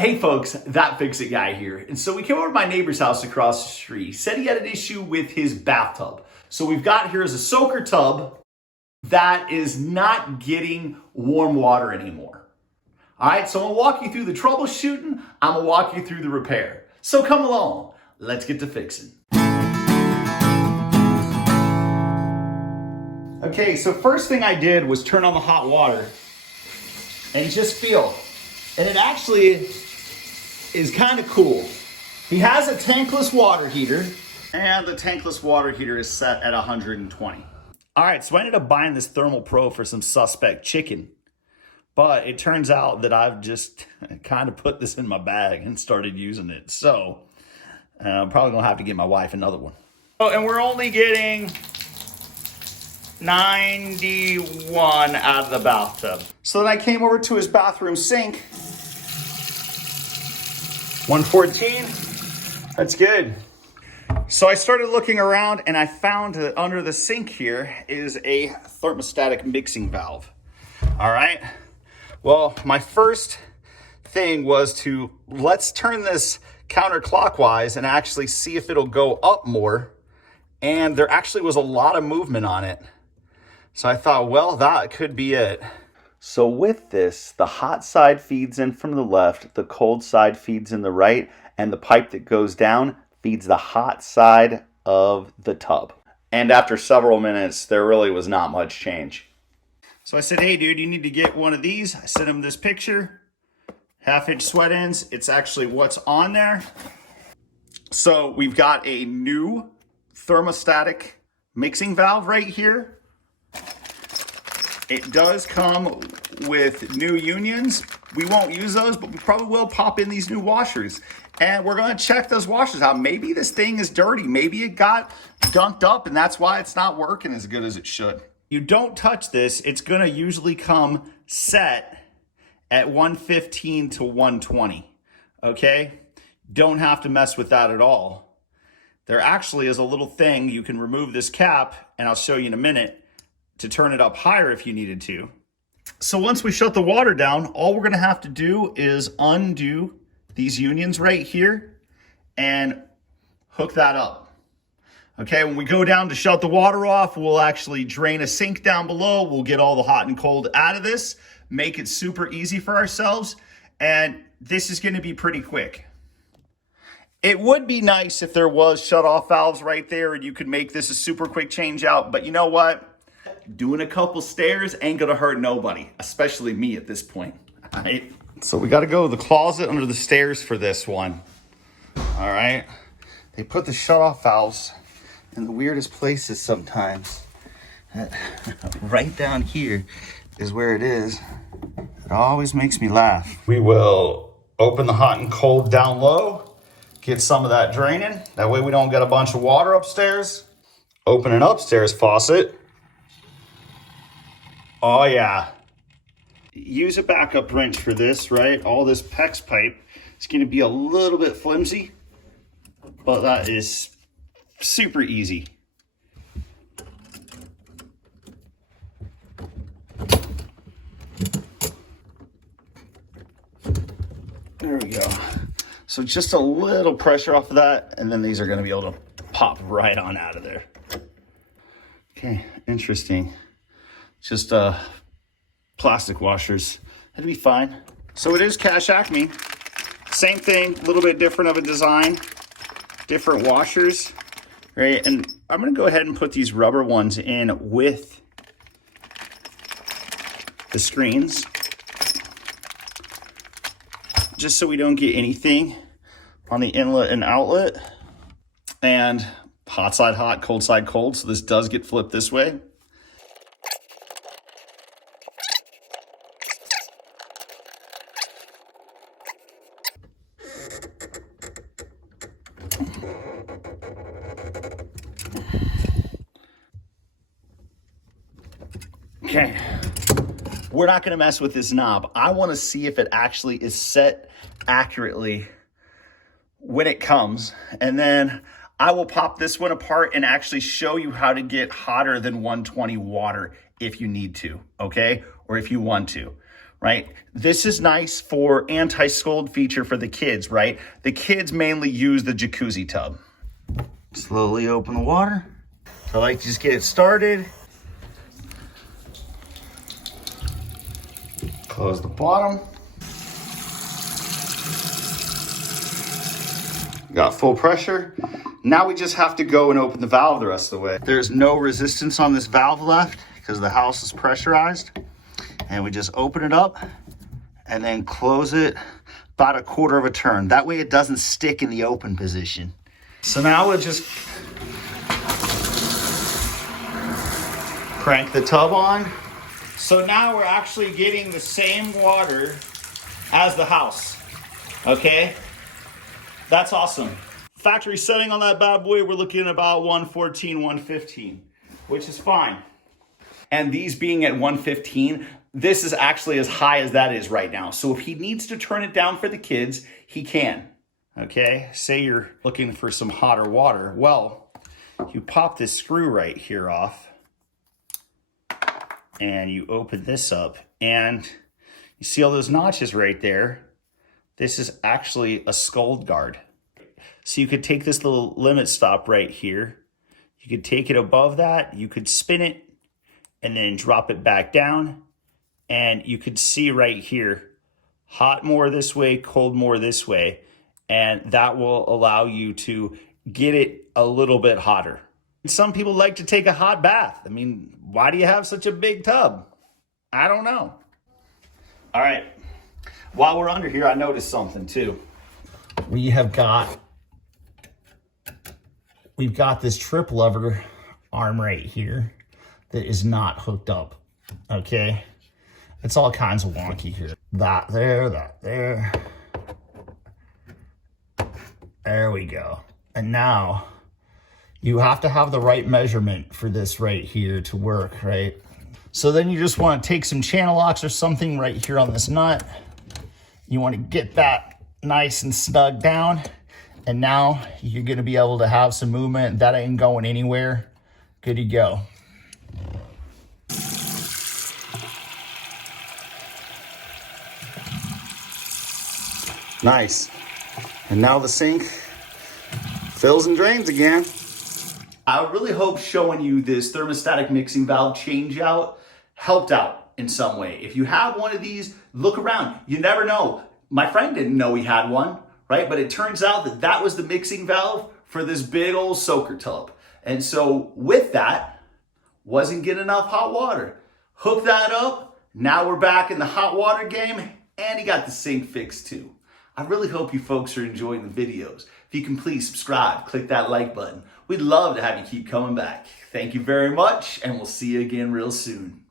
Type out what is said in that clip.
Hey folks, That Fix It Guy here. And so we came over to my neighbor's house across the street. He said he had an issue with his bathtub. So we've got here is a soaker tub that is not getting warm water anymore. All right, so I'm gonna walk you through the troubleshooting. I'm gonna walk you through the repair. So come along, let's get to fixing. Okay, so first thing I did was turn on the hot water and just feel. And it actually is kind of cool. He has a tankless water heater, and the tankless water heater is set at 120. All right, so I ended up buying this Thermal Pro for some suspect chicken. But it turns out that I've just kind of put this in my bag and started using it. So I'm probably gonna have to get my wife another one. Oh, and we're only getting 91 out of the bathtub. So then I came over to his bathroom sink. 114, that's good. So I started looking around and I found that under the sink here is a thermostatic mixing valve. All right, well, my first thing was to let's turn this counterclockwise and actually see if it'll go up more. And there actually was a lot of movement on it. So I thought, well, that could be it. So with this, the hot side feeds in from the left, the cold side feeds in the right, and the pipe that goes down feeds the hot side of the tub. And after several minutes, there really was not much change. So I said, hey dude, you need to get one of these. I sent him this picture, 1/2-inch sweat ends. It's actually what's on there. So we've got a new thermostatic mixing valve right here. It does come with new unions. We won't use those, but we probably will pop in these new washers. And we're gonna check those washers out. Maybe this thing is dirty. Maybe it got gunked up and that's why it's not working as good as it should. You don't touch this, it's gonna usually come set at 115 to 120, okay? Don't have to mess with that at all. There actually is a little thing, you can remove this cap, and I'll show you in a minute, to turn it up higher if you needed to. So once we shut the water down, all we're gonna have to do is undo these unions right here and hook that up. Okay, when we go down to shut the water off, we'll actually drain a sink down below. We'll get all the hot and cold out of this, make it super easy for ourselves, and this is gonna be pretty quick. It would be nice if there was shut-off valves right there and you could make this a super quick change out, but you know what? Doing a couple stairs ain't gonna hurt nobody, especially me at this point. All right. So we gotta go to the closet under the stairs for this one. All right. They put the shut-off valves in the weirdest places sometimes. Right down here is where it is. It always makes me laugh. We will open the hot and cold down low, get some of that draining. That way we don't get a bunch of water upstairs. Open an upstairs faucet. Oh yeah. Use a backup wrench for this, right? All this PEX pipe is gonna be a little bit flimsy, but that is super easy. There we go. So just a little pressure off of that, and then these are gonna be able to pop right on out of there. Okay, interesting. Just plastic washers. That'd be fine. So it is Cash Acme. Same thing, a little bit different of a design, different washers, right? And I'm gonna go ahead and put these rubber ones in with the screens, just so we don't get anything on the inlet and outlet. And hot side hot, cold side cold, so this does get flipped this way. Okay, we're not gonna mess with this knob. I wanna see if it actually is set accurately when it comes. And then I will pop this one apart and actually show you how to get hotter than 120 water if you need to, okay? Or if you want to. right? This is nice for anti-scald feature for the kids, right? The kids mainly use the jacuzzi tub. Slowly open the water. I like to just get it started. Close the bottom. Got full pressure. Now we just have to go and open the valve the rest of the way. There's no resistance on this valve left because the house is pressurized. And we just open it up and then close it about a quarter of a turn. That way it doesn't stick in the open position. So now we'll just crank the tub on. So now we're actually getting the same water as the house, okay? That's awesome. Factory setting on that bad boy, we're looking at about 114, 115, which is fine. And these being at 115, this is actually as high as that is right now. So if he needs to turn it down for the kids, he can, okay? Say you're looking for some hotter water. Well, you pop this screw right here off and you open this up and you see all those notches right there. This is actually a scald guard. So you could take this little limit stop right here. You could take it above that. You could spin it and then drop it back down. And you could see right here, hot more this way, cold more this way. And that will allow you to get it a little bit hotter. Some people like to take a hot bath. I mean, why do you have such a big tub? I don't know. All right. While we're under here, I noticed something too. We've got this trip lever arm right here that is not hooked up, okay? It's all kinds of wonky here. That there. There we go. And now you have to have the right measurement for this right here to work, right? So then you just want to take some channel locks or something right here on this nut. You want to get that nice and snug down. And now you're going to be able to have some movement. That ain't going anywhere. Good to go. Nice. And now the sink fills and drains again. I really hope showing you this thermostatic mixing valve change out helped out in some way. If you have one of these, look around. You never know. My friend didn't know he had one, right? But it turns out that that was the mixing valve for this big old soaker tub. And so with that, wasn't getting enough hot water. Hook that up. Now we're back in the hot water game, and he got the sink fixed too. I really hope you folks are enjoying the videos. If you can please subscribe, click that like button. We'd love to have you keep coming back. Thank you very much, and we'll see you again real soon.